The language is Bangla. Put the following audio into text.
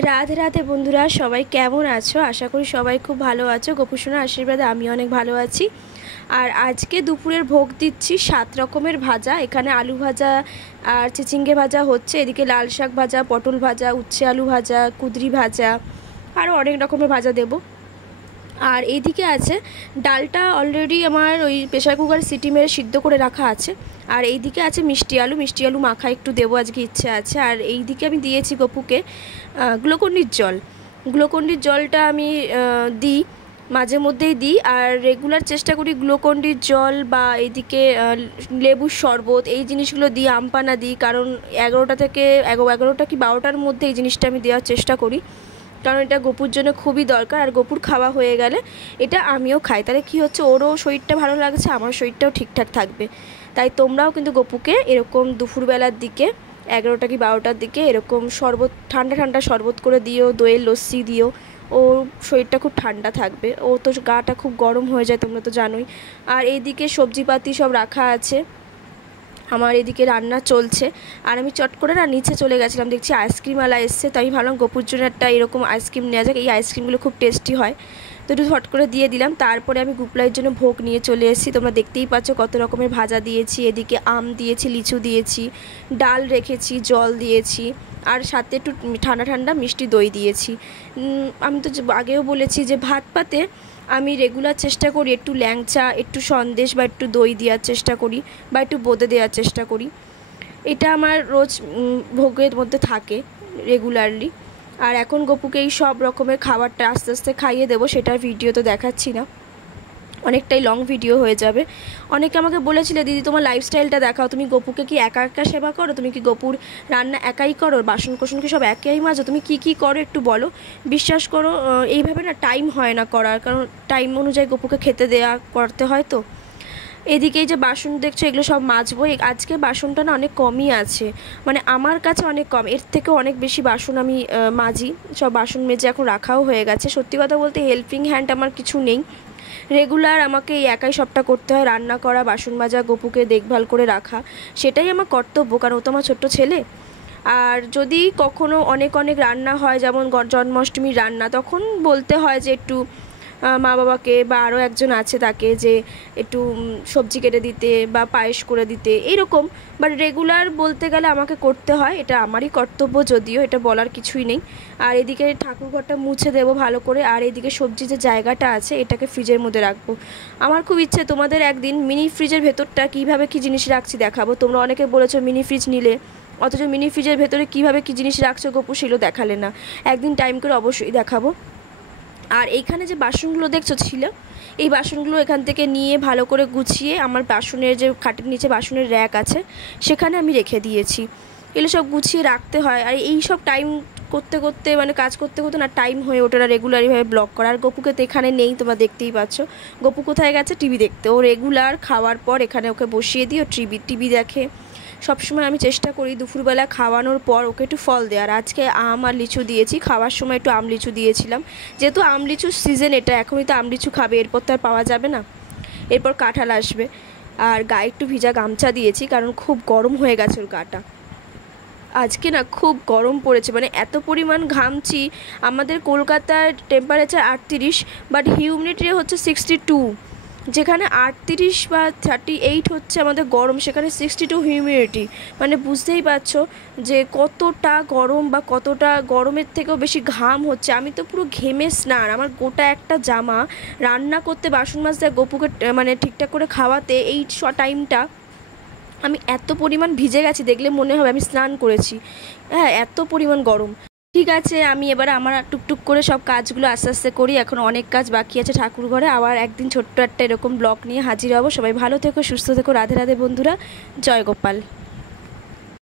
রাধে রাধে বন্ধুরা, সবাই কেমন আছো? আশা করি সবাই খুব ভালো আছো। গোপুসোনার আশীর্বাদে আমি অনেক ভালো আছি। আর আজকে দুপুরের ভোগ দিচ্ছি 7 রকমের ভাজা। এখানে আলু ভাজা আর চিচিঙ্গে ভাজা হচ্ছে, এদিকে লাল শাক ভাজা, পটল ভাজা, উচ্ছে আলু ভাজা, কুদরি ভাজা, আরও অনেক রকমের ভাজা দেব। আর এইদিকে আছে ডালটা অলরেডি আমার ওই প্রেশার কুকারে সিটি মেরে সিদ্ধ করে রাখা আছে। আর এইদিকে আছে মিষ্টি আলু মাখা একটু দেবো, আজকে ইচ্ছে আছে। আর এইদিকে আমি দিয়েছি গপুকে গ্লুকন্ডির জলটা আমি দিই, মাঝে মধ্যেই দিই। আর রেগুলার চেষ্টা করি গ্লুকন্ডির জল বা এইদিকে লেবুর শরবত এই জিনিসগুলো দিই, আমপানা দিই। কারণ 11টা থেকে 11টা কি 12টার মধ্যে এই জিনিসটা আমি দেওয়ার চেষ্টা করি, কারণ এটা গপুর জন্য খুবই দরকার। আর গপুর খাওয়া হয়ে গেলে এটা আমিও খাই, তাহলে কী হচ্ছে, ওরও শরীরটা ভালো লাগছে, আমার শরীরটাও ঠিকঠাক থাকবে। তাই তোমরাও কিন্তু গপুকে এরকম দুপুরবেলার দিকে 11টা কি 12টার দিকে এরকম শরবত, ঠান্ডা ঠান্ডা শরবত করে দিও, দইয়ের লস্যি দিও, ওর শরীরটা খুব ঠান্ডা থাকবে। ও তো গাটা খুব গরম হয়ে যায়, তোমরা তো জানোই। আর এইদিকে সবজিপাতি সব রাখা আছে, আমার এদিকে রান্না চলছে। আর আমি চট করে না নিচে চলে গেছিলাম, দেখছি আইসক্রিমওয়ালা এসছে, তো আমি ভাবলাম গপুর জন্য একটা এরকম আইসক্রিম নেওয়া যাক। এই আইসক্রিমগুলো খুব টেস্টি হয়, তো একটু হট করে দিয়ে দিলাম। তারপরে আমি গুপলাইয়ের জন্য ভোগ নিয়ে চলে এসেছি। তোমরা দেখতেই পাচ্ছ কত রকমের ভাজা দিয়েছি, এদিকে আম দিয়েছি, লিচু দিয়েছি, ডাল রেখেছি, জল দিয়েছি, আর সাথে একটু ঠান্ডা ঠান্ডা মিষ্টি দই দিয়েছি। আমি তো আগেও বলেছি যে ভাত পাতে আমি রেগুলার চেষ্টা করি একটু ল্যাংচা, একটু সন্দেশ বা একটু দই দেওয়ার চেষ্টা করি, বা একটু বোঁদে দেওয়ার চেষ্টা করি। এটা আমার রোজ ভোগের মধ্যে থাকে রেগুলারলি। আর এখন গপুকে এই সব রকমের খাবারটা আস্তে আস্তে খাইয়ে দেবো, সেটার ভিডিও তো দেখাচ্ছি না, অনেকটাই লং ভিডিও হয়ে যাবে। অনেকে আমাকে বলেছিলে, দিদি তোমার লাইফস্টাইলটা দেখাও, তুমি গপুকে কি একা একা সেবা করো? তুমি কি গপুর রান্না একাই করো? বাসন কোসন কি সব একাই মাজো? তুমি কি কি করো একটু বলো। বিশ্বাস করো, এইভাবে না টাইম হয় না করার, কারণ টাইম অনুযায়ী গপুকে খেতে দেয়া করতে হয়। তো এদিকে এই যে বাসন দেখছো, এগুলো সব মাজবো। আজকে বাসনটা না অনেক কমই আছে, মানে আমার কাছে অনেক কম, এর থেকেও অনেক বেশি বাসন আমি মাজি। সব বাসন মেজে এখন রাখাও হয়ে গেছে। সত্যি কথা বলতে হেল্পিং হ্যান্ড আমার কিছু নেই, রেগুলার আমাকে এই একাই সবটা করতে হয়, রান্না করা, বাসন মাজা, গপুকে দেখভাল করে রাখা, সেটাই আমার কর্তব্য, কারণ ও তো আমার ছোট্ট ছেলে। আর যদি কখনো অনেক অনেক রান্না হয়, যেমন জন্মাষ্টমীর রান্না, তখন বলতে হয় যে একটু মা বাবাকে বা আরও একজন আছে তাকে যে একটু সবজি কেটে দিতে বা পায়েস করে দিতে, এইরকম। বাট রেগুলার বলতে গেলে আমাকে করতে হয়, এটা আমারই কর্তব্য, যদিও এটা বলার কিছুই নেই। আর এদিকে ঠাকুরঘরটা মুছে দেবো ভালো করে। আর এদিকে সবজি যে জায়গাটা আছে, এটাকে ফ্রিজের মধ্যে রাখবো। আমার খুব ইচ্ছে তোমাদের একদিন মিনি ফ্রিজের ভেতরটা কীভাবে কী জিনিস রাখছি দেখাবো। তোমরা অনেকে বলেছো মিনি ফ্রিজ নিলে, অথচ মিনি ফ্রিজের ভেতরে কীভাবে কী জিনিস রাখছো গপু, সেগুলো দেখালে না। একদিন টাইম করে অবশ্যই দেখাবো। আর এইখানে যে বাসনগুলো দেখছো ছিল, এই বাসনগুলো এখান থেকে নিয়ে ভালো করে গুছিয়ে আমার বাসনের যে খাটের নিচে বাসনের র্যাক আছে, সেখানে আমি রেখে দিয়েছি। এগুলো সব গুছিয়ে রাখতে হয়। আর এই সব টাইম করতে করতে, মানে কাজ করতে করতে না টাইম হয়ে ওঠে না রেগুলারইভাবে ব্লগ করা। আর গপুকে তো এখানে নেই, তোমরা দেখতেই পাচ্ছ। গপু কোথায় গেছে? টিভি দেখতে। ও রেগুলার খাওয়ার পর এখানে ওকে বসিয়ে দিই, ও টিভি দেখে। সবসময় আমি চেষ্টা করি দুপুরবেলা খাওয়ানোর পর ওকে একটু ফল দেওয়ার। আজকে আম আর লিচু দিয়েছি, খাওয়ার সময় একটু আম লিচু দিয়েছিলাম, যেহেতু আম লিচুর সিজন এটা, এখনই তো আম লিচু খাবে, এরপর তো আর পাওয়া যাবে না, এরপর কাঁঠাল আসবে। আর গায়ে একটু ভিজা গামছা দিয়েছি, কারণ খুব গরম হয়ে গেছে ওর গাটা। আজকে না খুব গরম পড়েছে, মানে এত পরিমাণ ঘামছি। আমাদের কলকাতার টেম্পারেচার 38, বাট হিউমিডিটি হচ্ছে 62। যেখানে 38 বা 38 হচ্ছে আমাদের গরম, সেখানে 62 হিউমিডিটি, মানে বুঝতেই পারছো যে কতটা গরম, বা কতটা গরমের থেকেও বেশি ঘাম হচ্ছে। আমি তো পুরো ঘেমে স্নান, আমার গোটা একটা জামা, রান্না করতে, বাসন মাজতে, গপুকে মানে ঠিকঠাক করে খাওয়াতে, এই টাইমটা আমি এত পরিমাণ ভিজে গেছি, দেখলে মনে হবে আমি স্নান করেছি। হ্যাঁ, এত পরিমাণ গরম। ঠিক আছে, আমি এবার আমার টুকটুক করে সব কাজগুলো আস্তে আস্তে করি, এখন অনেক কাজ বাকি আছে ঠাকুর ঘরে। আবার একদিন ছোট্ট একটা এরকম ব্লগ নিয়ে হাজির হব। সবাই ভালো থেকো, সুস্থ থেকো। রাধে রাধে বন্ধুরা, জয় গোপাল।